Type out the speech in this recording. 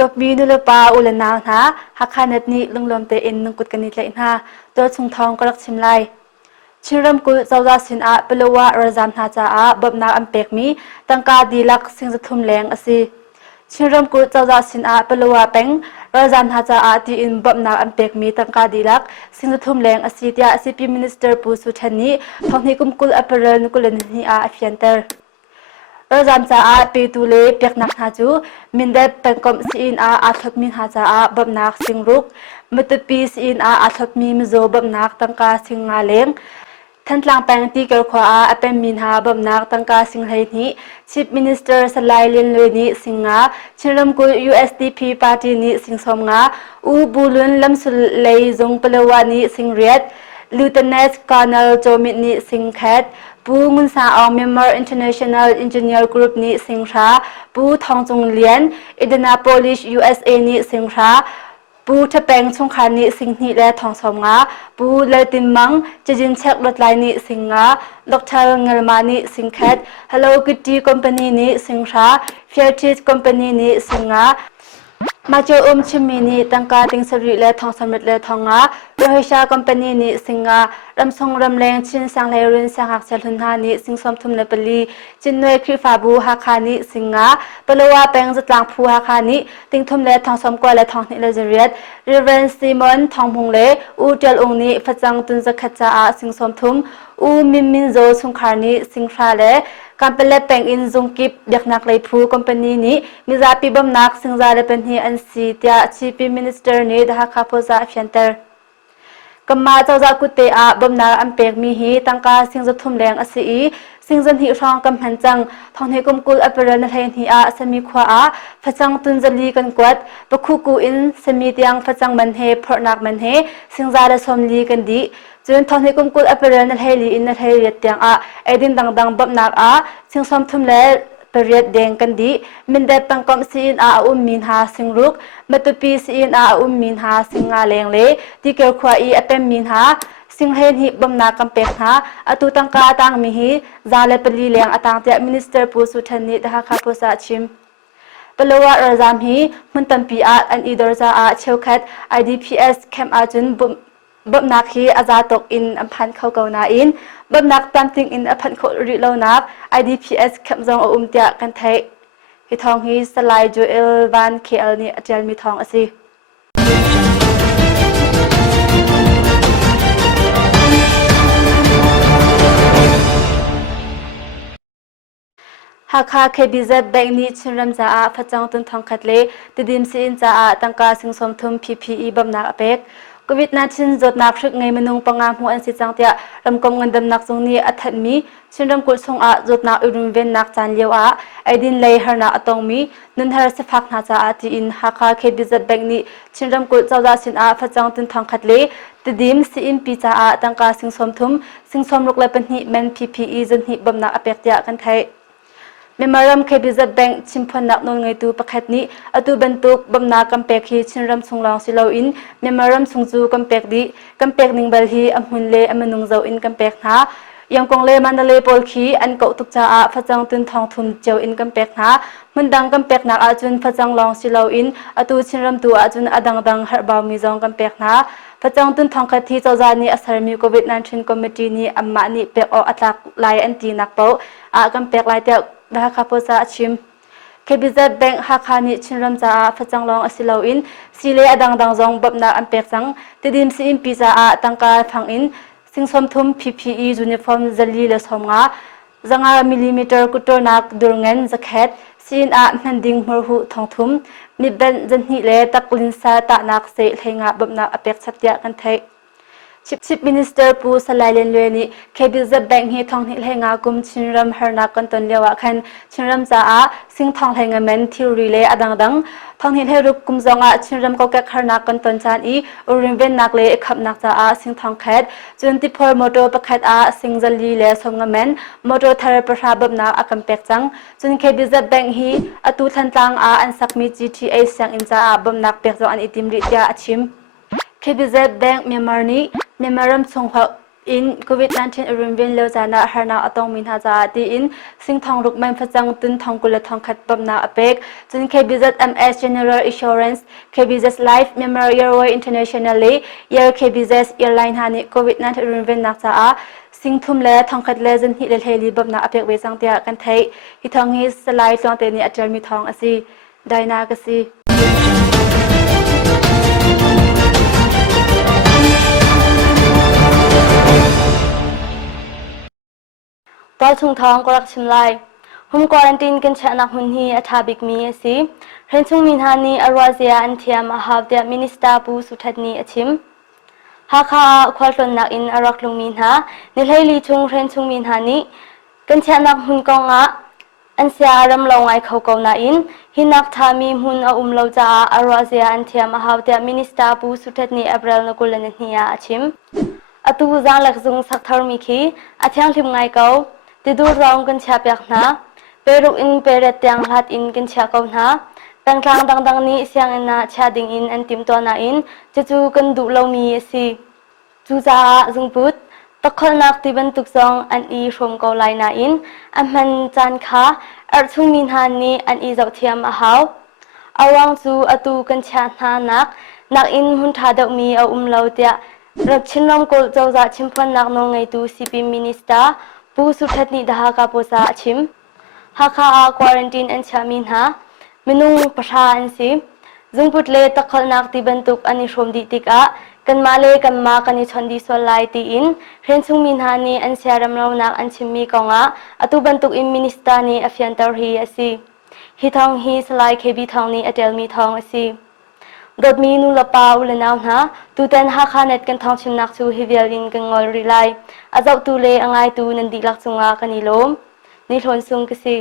ดอกมีนุลปาอุลนาหาหักขานัดนี้ลุงลมเตอินนุกุดกันนิดเลยนะตัวชุงทองกรักชิมไลชิรำกุลเจ้าสินอาเปลวะรจามนาจาอาบบนาอัมเปกมีตั้งกาดีลักสิงจะทุ่มแรงอสิชิรำกุลเจ้าสินอาเปลวะเป็งรจามนาจาอาที่อินบบนาอัมเปกมีตั้งกาดีลักสิงจะทุ่มแรงอสิที่อาสิปีมินิสเตอร์ปูสุชันนี้ทองนี้กุมกุลอเปรนุกุลนี้อาอฟิยันเตอร์รจามจาอาปีตุเลเปียกนักนาจูมินเดเป็นกอมซีนอาทบมินหาจาอาบบนักสิงรุกมุตปีซีนอาทบมีมโซบบนักตั้งกาสิงงาเลงท่านหลังแปลงที่เกิดขวาเป็นมินหาบบนักตั้งกาสิงไทยนี้ชิปมินิสเตอร์สไลเลนเลนีสิงงาชิรมกุล USDP ปาร์ตี้นี้สิงสมงาอูบูลุนลำสุเลยจงเปลวานีสิงเรียดลูเทนเนสคอร์เนลโจมินีสิงแคทปูมุนซาอองเมมเบอร์อินเตอร์เนชั่นแนลอินจิเนียร์กรุ๊ปนี้สิงชาปูทองจงเลียนอินเดนาโพลิส USA นี้สิงชาปูทะเปงชงคานี้สิงนี้และทองสมงาปูเลติมังจะจินเช็ครถไลนี้สิงงาดอกเตอร์เงลมานี้สิงแคท Hello Kitty Company นี้สิงชา Fairtrade Company นี้สิงงามาเจอชิมินีตั้งการติงสริและทองสำเร็จและทองงาโรฮิชาคอมพานีนี้สิงงารำทรงรำแรงชินสังเลรุนสังหักเซลุนฮานีสิงสมทุมเลปลีจินนวยคริฟาบูฮาคานีสิงงาเปลวาแปงจัดลางภูฮาคานีติงทุมและทองสมกว่าและทองนิเลเจเรียดริเวนซีมอนทองพงเลอูเจลองนี้ฟัจังตุนจะขัดจาสิงสมทุมอูมินโซสุงคานีสิงฟาเลการเป็นเล็บแปงอินซุงกิบเด็กนักเลยผู้คอมพานีนี้มีจาปีบำนักสิงจาเลเป็นฮีอันซีเตียชีพีมินิสเตอร์นี้ดาคาโพซาฟิยันเตอร์กำมาเจ้าจากกุเตอาบำนักอันเปกมีฮีตั้งกาสิงจะทุ่มแรงอสีสิงจันหิรองกำหันจังทองให้กุมกุลอเปรนไทยนีอาสมีขวาฟัจังตุนจลีกันกวดปะคูกูอินสมีเตียงฟัจังมันเฮพรนักมันเฮสิงจาเลสมลีกันดีจนทองให้กุมกุลอเปรนไทยลีอินไทยเรียดเตียงไอดินดังบำนักสิงสมทุ่มแลเปรียดแดงกันดีมินเดปังกอมซีนมินหาสิงรุกมัตุปีซีนมินหาสิงงาเลงเลที่เกี่ยวขวาอเปมมินหาสิงเฮนฮิบำนากำเปกหาตุตังกาตังมิฮิซาเลปลีเลงตังเตมินิสเตอร์ปูสุทันนิดะคาโพสาชิมเปลวะรจามฮีมันตัมปีอันอีดอร์ซาเชลคัด IDPS แคมอาจุนบำนักฮีอาจาตกอินอัมพันเขาเกานาอินบำนักตัมติงอินอัมพันเขาริเลานัก IDPS แคมจงเตียกันไทยฮิทองฮีสไลโจเอลวันเคเอลนี่อาจารย์มีทองอสิหากเคบีเซแบงนี้ชินรำจาฟัจังตุนทองขัดเลติดิมซีนจาตั้งกาสิงสมทุม PPE บำนักอเปกโควิด-19 จดนักศึกไงมนุงปังงามหัวอันสิจังเตียรำกงเงินดำนักทรงนี้อัฐมีชินรำกุลทรงจดนักอุรุมเวนนักจันเลียวไอดินเลยหานาอตงมีนุนหาสฟักนาจาตีอินหากเคบิจัดแบงนี้ชินรำกุลเจ้าจาสินฟัจังตุนทองขัดเลติดิมซีอินปีจาตั้งกาสิงสมทุมสิงสมลุกเลยเป็นหิแมน PPE จนหิบำนักอเปกเตียกันไทยเมมารำเคบิจัดแบงชิมพนักนนไงตูประคัดนี้ตูบรรทุกบำนากำเปกฮีชินรำทรงลองสิลาอินเมมารำทรงจูกำเปกดีกำเปกนิงเบลฮีอัมหุนเลอัมนุงเจ้าอินกำเปกนายังคงเลมันเลปอลคีอันเกาตุกจ้าฟัจังตุนทองทุนเจ้าอินกำเปกนามันดังกำเปกนักจุนฟัจังลองสิลาอินตูชินรำตัวจุนอดังฮาร์บาวมีจงกำเปกนาฟัจังตุนทองคัดที่เจ้าจานีอัสรมีโควิด-19 คอมมิตี้นี้อัมมานีเปกอัตลักลายอันตีนักเป้ากำเปกลายเตะดาคาโพซาชิมเคบิจัดแบงฮักฮานิชินรำจาฟัจังลองอสิลาอินซีเลอดังจงบบนาอันเปกจังติดิมซีอินปีจาตั้งการฟังอินสิงสมทุม PPE ยูนิฟอร์มจลีเลสมงาจังมิลลิเมตรกุตนักดูเงินจักเฮ็ดซีนมันดิงมรหุทองทุมมีเบนจันฮิเลตักลินซาตานักเสเลงาบบนาอเปกสัตยากันไทยชิปมินิสเตอร์ปูสไลเลนเลนีเคบิจัดแบงฮีทองนิเลงากุมชินรำฮาร์นักกันตนเลียวคันชินรำจาสิงทองเลงาเมนทิวรีเลอดังทองนิเลรุกกุมจงชินรำก็แก่ฮาร์นักกันตนจานอุริมเวนนักเลขับนักจาสิงทองแคดจุนติพอร์มอโตประคัดสิงจัลลีเลสงาเมนมอโตทาร์ประชาบบนาอักมเปกจังจุนเคบิจัดแบงฮีตูทันตังอันสักมี GTA เสียงอินจาบบนักเปกจงอันอิติมริยาชิมเคบิจัดแบงเมียนมาร์นีเมมารำทรงหัว in COVID-19 rumvin lo jana harna atong min ha cha ti in sing thong ruk man phachang tun thong kula thong khat pamna apek chun KBZ MS General Insurance KBZ Life Memorial Roy Internationally Air KBZ Airline hani COVID-19 rumvin nak cha a sing thum le thong khat le jan hi le theli bamna apek we sang tia kan thei hi thong hi salai tlong te ni atal mi thong asi daina ka si Tol chung thong korak chimlai home quarantine kan chana hun hi athabik mi asi hren chung min hani arwazia anthiam ahavdia minister pu suthatni achim ha kha khwalton nak in arak lung min ha nilhaili chung hren chung min hani kan chana hun konga ansia ram longai khau na in hinak thami mun a umlo cha arwazia anthiam ahavdia minister pu suthatni april na kulan hnia achim atu za lak zung sakthar mi khi athyang thim ngai kau tidur raung kan chapyak na peruk in peret tyang hat in kan chakau na tangtang dang ni siang na chading in antim to na in chu kan du lo mi si chu za zung put takhol nak tiban tuk song an I rom ko lai na in amhan chan kha ar chung min han ni an I zau thiam a haw awang chu atu kan cha na nak in hun tha dau mi a lo tia rap chinnom kol chau za chimphan nak no ngai tu CP minister pu suthatni daha ka posa chim hakha a quarantine an chamin ha minung pasha an si zungput le takhol nak ti bantuk ani shom di tika kan male kan ma kani chondi so lai ti in hren chung min ha ni an siaram lo nak an chimmi konga atu bantuk in minister ni afian tar hi asi hi thong hi salai khebi thong ni atel mi thong asi dot mi nu lapa ulanaw na tutan ha khanet kan thong chim nak chu hivialin kan ngol rilai azau tu le angai tu nandi lak chunga kanilom ni thon sung kasi